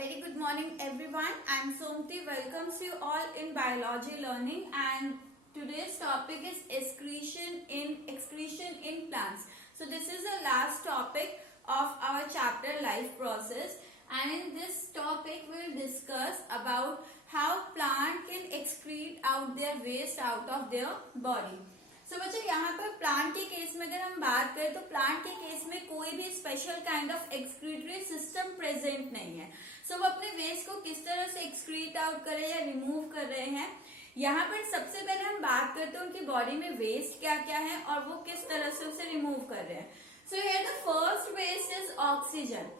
very good morning everyone. I am Somti. Welcomes you all in biology learning, and today's topic is excretion in plants. So this is the last topic of our chapter life process, and in this topic we will discuss about how plant can excrete out their waste out of their body. सो बच्चों यहाँ पर plant के case में अगर हम बात करें तो प्लांट के केस में कोई भी special kind of excretory system present नहीं है. सो वो अपने वेस्ट को किस तरह से एक्सक्रीट आउट कर रहे हैं या रिमूव कर रहे हैं. यहाँ पर सबसे पहले हम बात करते हैं उनकी बॉडी में वेस्ट क्या क्या है और वो किस तरह से उसे रिमूव कर रहे हैं. So here the first waste is oxygen.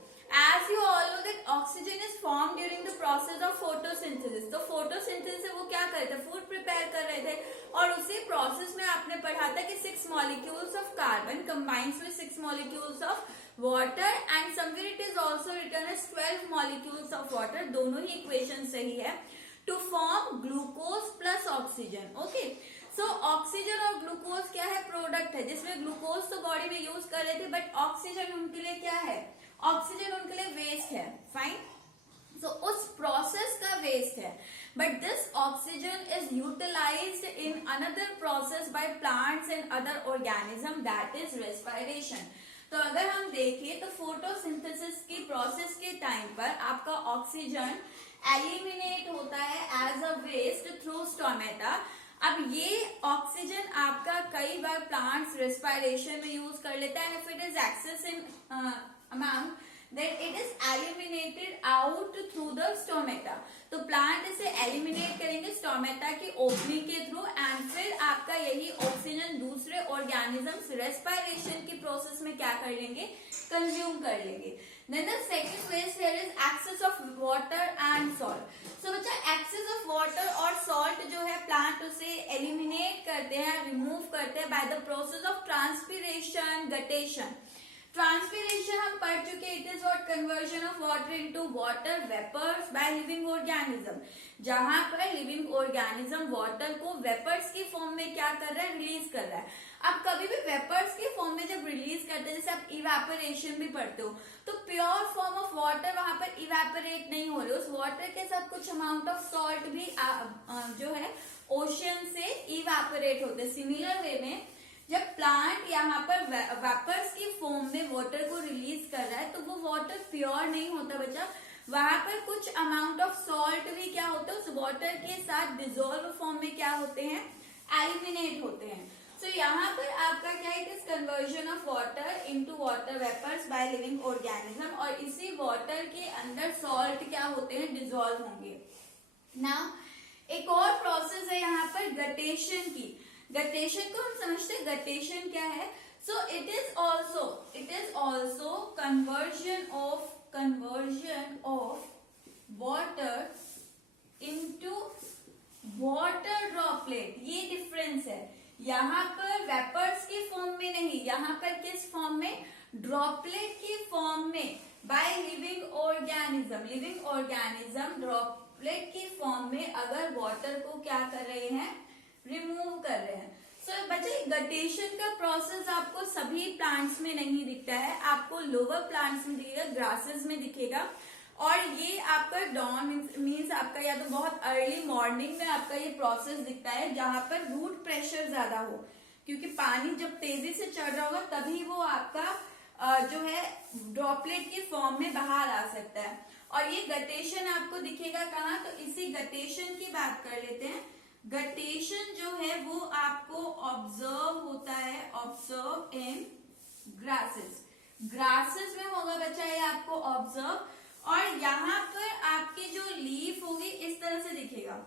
As you all know that oxygen is formed during the process of photosynthesis. तो photosynthesis से वो क्या कर रहे थे, फूड प्रिपेयर कर रहे थे, और उसी प्रोसेस में आपने पढ़ा था कि 6 molecules of carbon combines with 6 molecules of water and somewhere it is also written as 12 molecules of water. दोनों ही इक्वेशन सही है, to form glucose plus oxygen. Okay. So oxygen और ग्लूकोज क्या है, प्रोडक्ट है, जिसमें ग्लूकोज तो बॉडी में यूज कर रहे थे बट ऑक्सीजन उनके लिए क्या है, ऑक्सीजन उनके लिए वेस्ट है. फाइन. सो उस प्रोसेस का वेस्ट है, but this oxygen is utilised in another process by plants and other organism, that is respiration. तो अगर हम देखें तो फोटोसिंथेसिस की प्रोसेस के टाइम पर आपका ऑक्सीजन एलिमिनेट होता है as a waste through stomata. अब ये ऑक्सीजन आपका कई बार प्लांट्स रेस्पिरेशन में यूज कर लेता है, and if it is excess in amount then it is eliminated out through the stomata. तो प्लांट इसे एलिमिनेट करेंगे स्टोमेटा की ओपनिंग के थ्रू, एंड फिर आपका यही ऑक्सीजन दूसरे ऑर्गेनिजम्स रेस्पिरेशन की प्रोसेस में क्या कर लेंगे, कंज्यूम कर लेंगे. Then the second phase here is access of water and salt. So बच्चा access of water और salt जो है प्लांट उसे एलिमिनेट करते हैं, रिमूव करते हैं by the process of transpiration, guttation. Transpiration हम पढ़ चुके, it is what, conversion of water into water vapours by living organism, जहां पर लिविंग ऑर्गेनिज्म वाटर को वेपर्स की फॉर्म में क्या कर रहा है, रिलीज कर रहा है. अब कभी भी वेपर्स की फॉर्म में जब रिलीज करते हैं, जैसे आप इवेपोरेशन भी पढ़ते हो, तो प्योर फॉर्म ऑफ वाटर वहां पर इवेपोरेट नहीं हो रही, उस वाटर के साथ कुछ अमाउंट ऑफ सॉल्ट भी जो है ओशियन से इवेपोरेट होते. सिमिलर वे में जब प्लांट यहाँ पर वेपर्स की फॉर्म में वाटर को रिलीज कर रहा है तो वो वाटर प्योर नहीं होता बच्चा, वहां पर कुछ अमाउंट ऑफ सॉल्ट भी क्या होता है उस वाटर के साथ डिजोल्व फॉर्म में क्या होते हैं, एलिमिनेट होते हैं. सो यहाँ पर आपका क्या है, it is conversion of water into water vapours by living organism, और इसी वाटर के अंदर सॉल्ट क्या होते हैं, डिजोल्व होंगे. नाउ एक और प्रोसेस है यहाँ पर गटेशन की. गटेशन को हम समझते हैं, गटेशन क्या है. So it is also conversion of water into water droplet. ये डिफरेंस है, यहाँ पर वेपर्स की फॉर्म में नहीं, यहाँ पर किस फॉर्म में, ड्रॉपलेट की फॉर्म में बाय लिविंग ऑर्गेनिज्म ड्रॉपलेट की फॉर्म में अगर वाटर को क्या कर रहे हैं, रिमूव कर रहे हैं. सो बच्चे गटेशन का प्रोसेस आपको सभी प्लांट्स में नहीं दिखता है, आपको लोअर प्लांट्स में दिखेगा, ग्रासेस में दिखेगा, और ये आपका डॉन मीन्स आपका या तो बहुत अर्ली मॉर्निंग में आपका ये प्रोसेस दिखता है, जहां पर रूट प्रेशर ज्यादा हो, क्योंकि पानी जब तेजी से चढ़ रहा होगा तभी वो आपका जो है ड्रॉपलेट की फॉर्म में बाहर आ सकता है. और ये गटेशन आपको दिखेगा कहाँ, तो इसी गटेशन की बात कर लेते हैं. गटेशन जो है वो आपको ऑब्जर्व होता है, ऑब्जर्व इन ग्रासेस में होगा बच्चा, ये आपको ऑब्जर्व, और यहाँ पर आपकी जो लीफ होगी इस तरह से दिखेगा,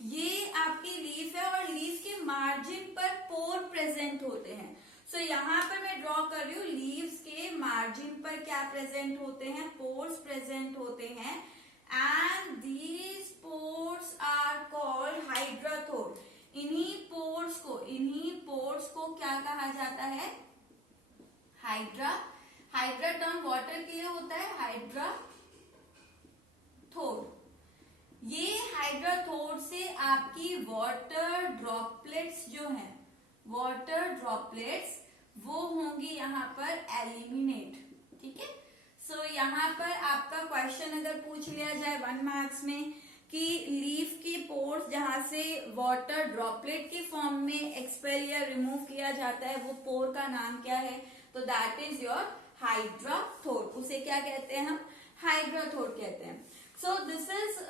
ये आपकी लीफ है, और लीफ के मार्जिन पर पोर प्रेजेंट होते हैं. सो यहाँ पर मैं ड्रॉ कर रही हूँ, लीव्स के मार्जिन पर क्या प्रेजेंट होते हैं, पोर्स प्रेजेंट होते हैं, and these pores are called hydrathoid. इन्हीं पोर्स को क्या कहा जाता है, हाइड्रा टर्म वाटर के लिए होता है हाइड्राथोड. ये हाइड्राथोड से आपकी वाटर ड्रॉपलेट्स जो हैं, वाटर ड्रॉपलेट्स वो होंगी यहाँ पर एलिमिनेट. ठीक है. सो यहाँ यहाँ पर आपका क्वेश्चन अगर पूछ लिया जाए 1 मार्क्स में कि लीफ की पोर्स जहां से वाटर ड्रॉपलेट की फॉर्म में एक्सपेल या रिमूव किया जाता है, वो पोर का नाम क्या है? तो दैट इज योर हाइड्राथोर। उसे क्या कहते हैं हम? हाइड्राथोर कहते हैं। So this is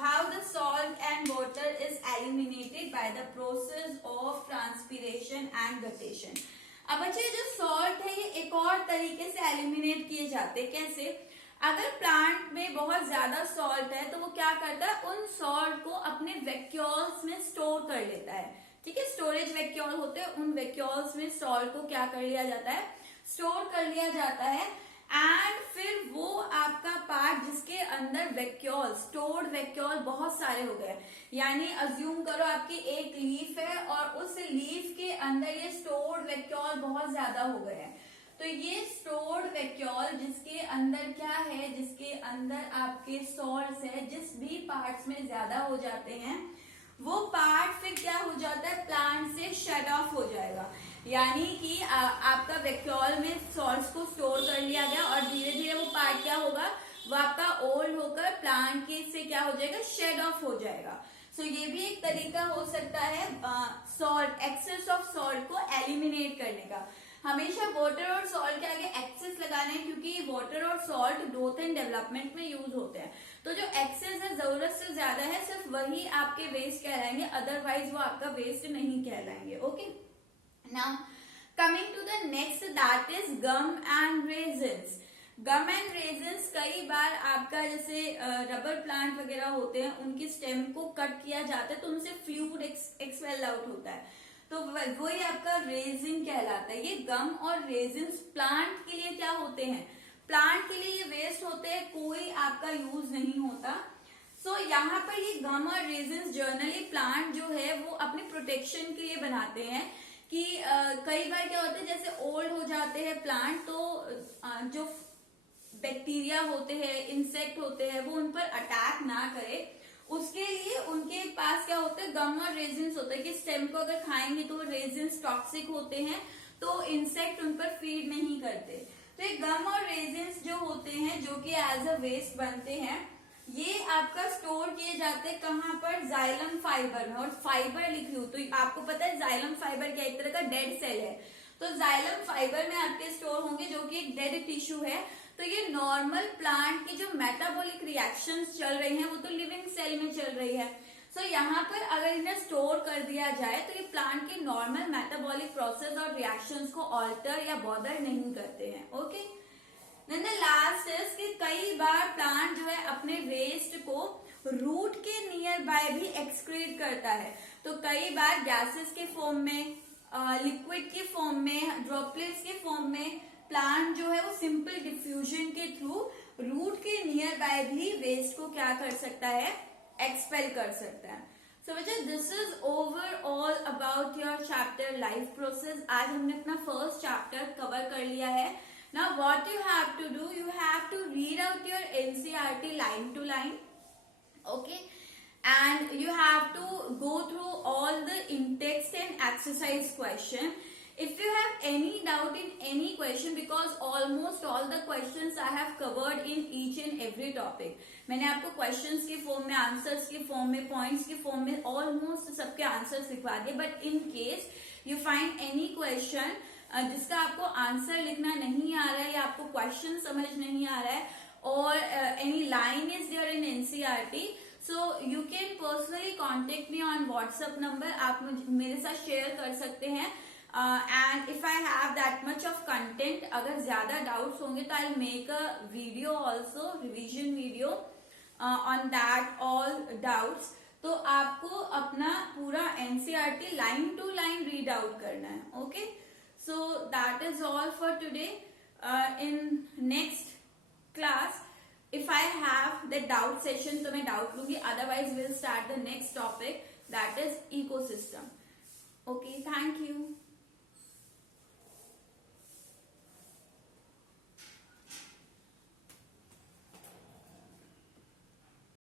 how the salt and water is eliminated by the process of transpiration and guttation। अब बच्चे जो सॉल्ट है ये एक और तरीके से एलिमिनेट किए जाते हैं। कैसे? अगर प्लांट में बहुत ज्यादा सॉल्ट है तो वो क्या करता है, उन सॉल्ट को अपने वैक्यूल्स में स्टोर कर लेता है। ठीक है, स्टोरेज वैक्यूल होते हैं, उन वैक्यूल्स में सॉल्ट को क्या कर लिया जाता है, स्टोर कर लिया जाता है। एंड फिर वो आपका पार्ट जिसके अंदर वैक्यूल, स्टोर्ड वैक्यूल बहुत सारे हो गए, यानी अज्यूम करो आपकी एक लीफ है और उस लीफ के अंदर ये स्टोर्ड वैक्यूल बहुत ज्यादा हो गए हैं। तो ये स्टोर्ड वैक्यूल जिसके अंदर क्या है, जिसके अंदर आपके सॉल्ट्स है, जिस भी पार्ट्स में ज्यादा हो जाते हैं वो पार्ट फिर क्या हो जाता है, प्लांट से शट ऑफ हो जाएगा। यानी कि आपका वैक्यूल में सॉल्ट्स को स्टोर कर लिया गया और धीरे धीरे वो पार्ट क्या होगा, वो आपका ओल्ड होकर प्लांट के से क्या हो जाएगा, शेड ऑफ हो जाएगा। सो ये भी एक तरीका हो सकता है सॉल्ट, एक्सेस ऑफ सॉल्ट को एलिमिनेट करने का। हमेशा वाटर और सॉल्ट के आगे एक्सेस लगाना है, क्योंकि वाटर और सॉल्ट ग्रोथ एंड डेवलपमेंट में यूज होते हैं। तो जो एक्सेस है, जरूरत से ज्यादा है, सिर्फ वही आपके वेस्ट कहलाएंगे, अदरवाइज वो आपका वेस्ट नहीं कहलाएंगे। Okay, now coming to the next, that is gum and resins. Gum and resins कई बार आपका जैसे रबर प्लांट वगैरह होते हैं, उनकी स्टेम को कट किया जाता है तो उनसे फ्लूइड एक्सपेल आउट होता है, तो वही आपका रेजिन कहलाता है। ये गम और रेजिन्स प्लांट के लिए क्या होते हैं, प्लांट के लिए ये वेस्ट होते हैं, कोई आपका यूज नहीं होता। सो यहाँ पर ये गम और रेजिन्स जनरली प्लांट जो है वो अपने प्रोटेक्शन के लिए बनाते हैं कि कई बार क्या होता है, जैसे ओल्ड हो जाते हैं प्लांट तो जो बैक्टीरिया होते हैं, इंसेक्ट होते हैं, वो उन पर अटैक ना करे, उसके लिए उनके पास क्या होता है, गम और रेजिन्स होता है कि स्टेम को अगर खाएंगे तो रेजिन्स टॉक्सिक होते हैं, तो इंसेक्ट उन पर फीड नहीं करते। तो ये गम और रेजिन्स जो होते हैं, जो कि एज अ वेस्ट बनते हैं, ये आपका स्टोर किए जाते हैं कहाँ पर, जाइलम फाइबर में। और फाइबर लिख लूं तो आपको पता है जाइलम फाइबर क्या, एक तरह का डेड सेल है, तो जाइलम फाइबर में आपके स्टोर होंगे, जो कि एक डेड टिश्यू है। तो ये नॉर्मल प्लांट की जो मेटाबॉलिक रिएक्शंस चल रही हैं वो तो लिविंग सेल में चल रही है। सो यहाँ पर अगर इन्हें स्टोर कर दिया जाए तो ये प्लांट के नॉर्मल मेटाबॉलिक प्रोसेस और रिएक्शंस को ऑल्टर या बॉदर नहीं करते हैं। Okay, then the last is कि कई बार प्लांट जो है अपने वेस्ट को रूट के नियर बाय भी एक्सक्रीट करता है। तो कई बार गैसेस के फॉर्म में, लिक्विड के फॉर्म में, ड्रॉपलेट्स के फॉर्म में प्लांट जो है वो सिंपल डिफ्यूजन के थ्रू रूट के नियर बाय भी वेस्ट को क्या कर सकता है, एक्सपेल कर सकता है। सो बच्चा, this is overall about your chapter life process. आज हमने अपना फर्स्ट चैप्टर कवर कर लिया है। Now what you have to do, you have to read out your NCERT line to line, okay, and you have to go through all the in-text and exercise question. If you have any doubt in any question, because almost all the questions I have covered in each and every topic, मैंने आपको questions के form में, answers के form में, points के form में almost सबके answers लिखवा दिए। But in case you find any question जिसका आपको आंसर लिखना नहीं आ रहा है या आपको क्वेश्चन समझ नहीं आ रहा है, और any line is there in NCERT, so you can personally contact me on WhatsApp number. आप मेरे साथ शेयर कर सकते हैं। And if I have that much of content, अगर ज्यादा डाउट्स होंगे तो I make a video also, revision video on that all doubts. तो आपको अपना पूरा NCERT line to line read out करना है। Okay, so that is all for today. In next class if I have the doubt session तो मैं doubt लूंगी, otherwise we'll start the next topic, that is ecosystem. Okay, thank you.